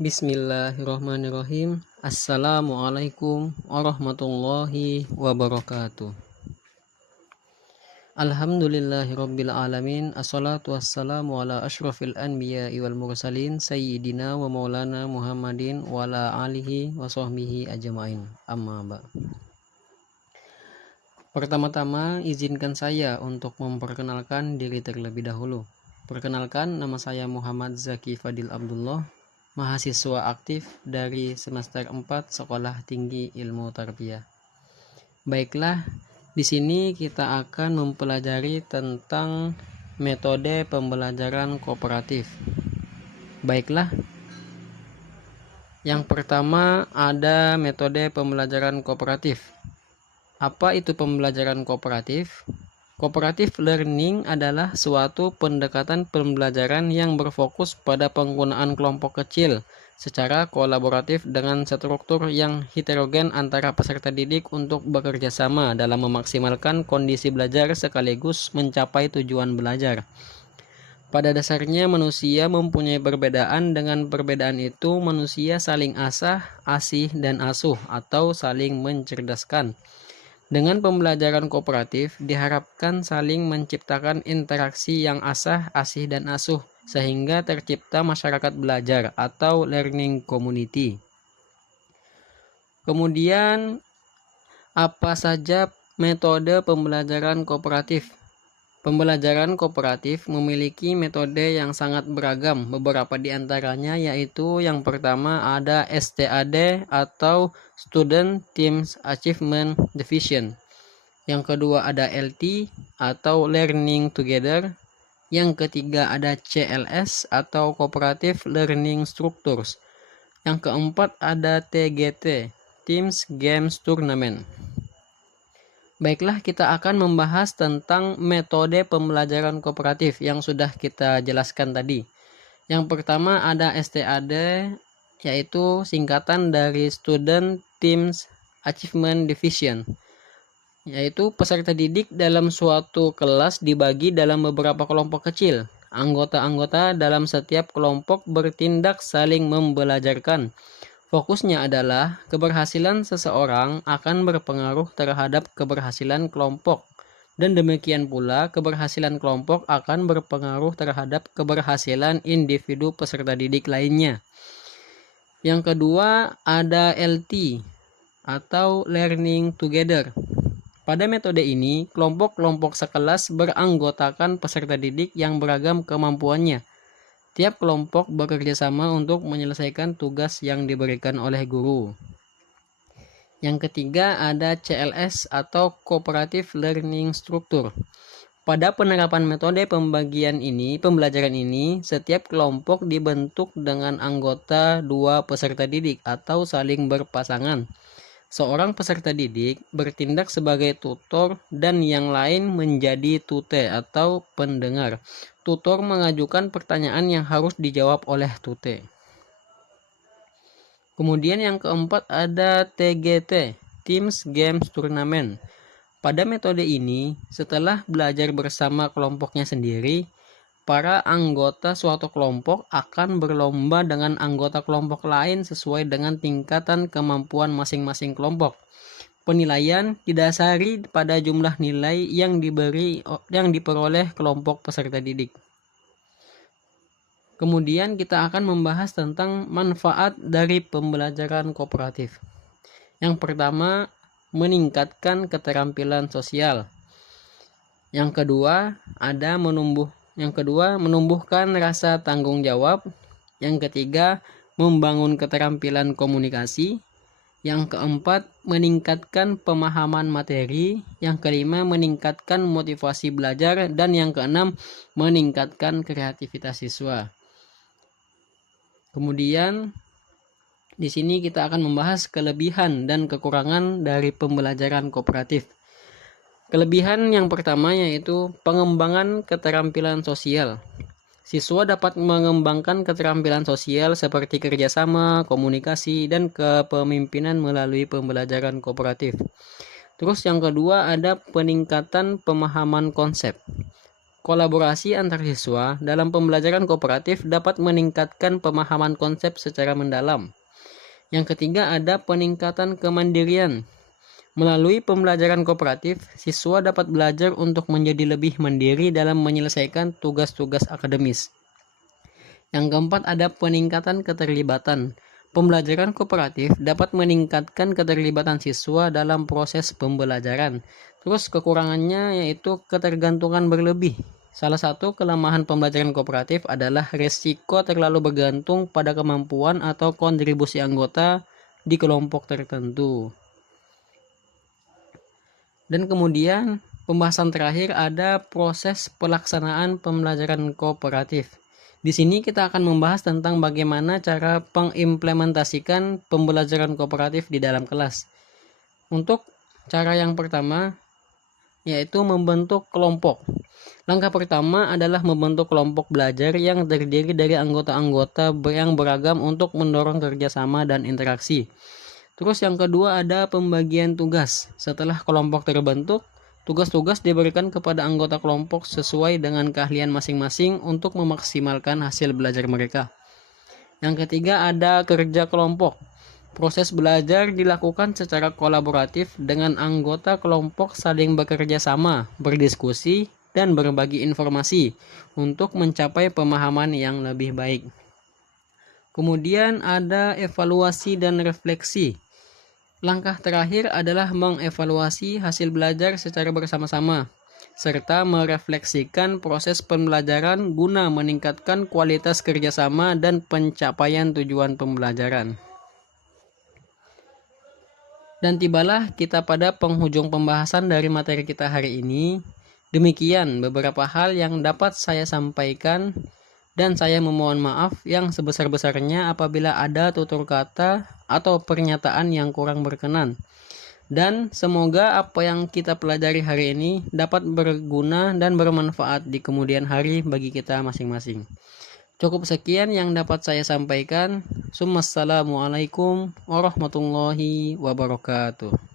Bismillahirrahmanirrahim. Assalamualaikum warahmatullahi wabarakatuh. Alhamdulillahirabbil alamin. Assalatu wassalamu ala asyrafil anbiya'i wal mursalin sayyidina wa maulana Muhammadin wa ala alihi wa sahbihi ajmain. Amma ba'. Pertama-tama izinkan saya untuk memperkenalkan diri terlebih dahulu. Perkenalkan, nama saya Muhammad Zaki Fadil Abdullah, mahasiswa aktif dari semester 4 Sekolah Tinggi Ilmu Tarbiyah. Baiklah, di sini kita akan mempelajari tentang metode pembelajaran kooperatif. Baiklah, yang pertama ada metode pembelajaran kooperatif. Apa itu pembelajaran kooperatif? Cooperative learning adalah suatu pendekatan pembelajaran yang berfokus pada penggunaan kelompok kecil secara kolaboratif dengan struktur yang heterogen antara peserta didik untuk bekerja sama dalam memaksimalkan kondisi belajar sekaligus mencapai tujuan belajar. Pada dasarnya manusia mempunyai perbedaan, dengan perbedaan itu manusia saling asah, asih, dan asuh atau saling mencerdaskan. Dengan pembelajaran kooperatif, diharapkan saling menciptakan interaksi yang asah, asih, dan asuh, sehingga tercipta masyarakat belajar atau learning community. Kemudian, apa saja metode pembelajaran kooperatif? Pembelajaran kooperatif memiliki metode yang sangat beragam. Beberapa di antaranya yaitu yang pertama ada STAD atau Student Teams Achievement Division. Yang kedua ada LT atau Learning Together. Yang ketiga ada CLS atau Cooperative Learning Structures. Yang keempat ada TGT, Teams Games Tournament. Baiklah, kita akan membahas tentang metode pembelajaran kooperatif yang sudah kita jelaskan tadi. Yang pertama ada STAD, yaitu singkatan dari Student Teams Achievement Division, yaitu peserta didik dalam suatu kelas dibagi dalam beberapa kelompok kecil. Anggota-anggota dalam setiap kelompok bertindak saling membelajarkan. Fokusnya adalah keberhasilan seseorang akan berpengaruh terhadap keberhasilan kelompok, dan demikian pula keberhasilan kelompok akan berpengaruh terhadap keberhasilan individu peserta didik lainnya. Yang kedua ada LT atau Learning Together. Pada metode ini, kelompok-kelompok sekelas beranggotakan peserta didik yang beragam kemampuannya. Tiap kelompok bekerja sama untuk menyelesaikan tugas yang diberikan oleh guru. Yang ketiga ada CLS atau Cooperative Learning Structure. Pada penerapan metode pembelajaran ini, setiap kelompok dibentuk dengan anggota dua peserta didik atau saling berpasangan. Seorang peserta didik bertindak sebagai tutor dan yang lain menjadi tute atau pendengar. Tutor mengajukan pertanyaan yang harus dijawab oleh tute. Kemudian yang keempat ada TGT, Teams Games Tournament. Pada metode ini, setelah belajar bersama kelompoknya sendiri, para anggota suatu kelompok akan berlomba dengan anggota kelompok lain sesuai dengan tingkatan kemampuan masing-masing kelompok. Penilaian didasari pada jumlah nilai yang diperoleh kelompok peserta didik. Kemudian kita akan membahas tentang manfaat dari pembelajaran kooperatif. Yang pertama, meningkatkan keterampilan sosial. Yang kedua, menumbuhkan rasa tanggung jawab. Yang ketiga, membangun keterampilan komunikasi. Yang keempat, meningkatkan pemahaman materi. Yang kelima, meningkatkan motivasi belajar. Dan yang keenam, meningkatkan kreativitas siswa. Kemudian di sini kita akan membahas kelebihan dan kekurangan dari pembelajaran kooperatif. Kelebihan yang pertama yaitu pengembangan keterampilan sosial. Siswa dapat mengembangkan keterampilan sosial seperti kerjasama, komunikasi, dan kepemimpinan melalui pembelajaran kooperatif. Terus yang kedua ada peningkatan pemahaman konsep. Kolaborasi antar siswa dalam pembelajaran kooperatif dapat meningkatkan pemahaman konsep secara mendalam. Yang ketiga ada peningkatan kemandirian. Melalui pembelajaran kooperatif, siswa dapat belajar untuk menjadi lebih mandiri dalam menyelesaikan tugas-tugas akademis. Yang keempat ada peningkatan keterlibatan. Pembelajaran kooperatif dapat meningkatkan keterlibatan siswa dalam proses pembelajaran. Terus kekurangannya yaitu ketergantungan berlebih. Salah satu kelemahan pembelajaran kooperatif adalah resiko terlalu bergantung pada kemampuan atau kontribusi anggota di kelompok tertentu. Dan kemudian pembahasan terakhir ada proses pelaksanaan pembelajaran kooperatif. Di sini kita akan membahas tentang bagaimana cara pengimplementasikan pembelajaran kooperatif di dalam kelas. Untuk cara yang pertama yaitu membentuk kelompok. Langkah pertama adalah membentuk kelompok belajar yang terdiri dari anggota-anggota yang beragam untuk mendorong kerjasama dan interaksi. Terus yang kedua ada pembagian tugas. Setelah kelompok terbentuk, tugas-tugas diberikan kepada anggota kelompok sesuai dengan keahlian masing-masing untuk memaksimalkan hasil belajar mereka. Yang ketiga ada kerja kelompok. Proses belajar dilakukan secara kolaboratif dengan anggota kelompok saling bekerja sama, berdiskusi, dan berbagi informasi untuk mencapai pemahaman yang lebih baik. Kemudian ada evaluasi dan refleksi. Langkah terakhir adalah mengevaluasi hasil belajar secara bersama-sama, serta merefleksikan proses pembelajaran guna meningkatkan kualitas kerjasama dan pencapaian tujuan pembelajaran. Dan tibalah kita pada penghujung pembahasan dari materi kita hari ini. Demikian beberapa hal yang dapat saya sampaikan dan saya memohon maaf yang sebesar-besarnya apabila ada tutur kata atau pernyataan yang kurang berkenan. Dan semoga apa yang kita pelajari hari ini dapat berguna dan bermanfaat di kemudian hari bagi kita masing-masing. Cukup sekian yang dapat saya sampaikan. Assalamualaikum warahmatullahi wabarakatuh.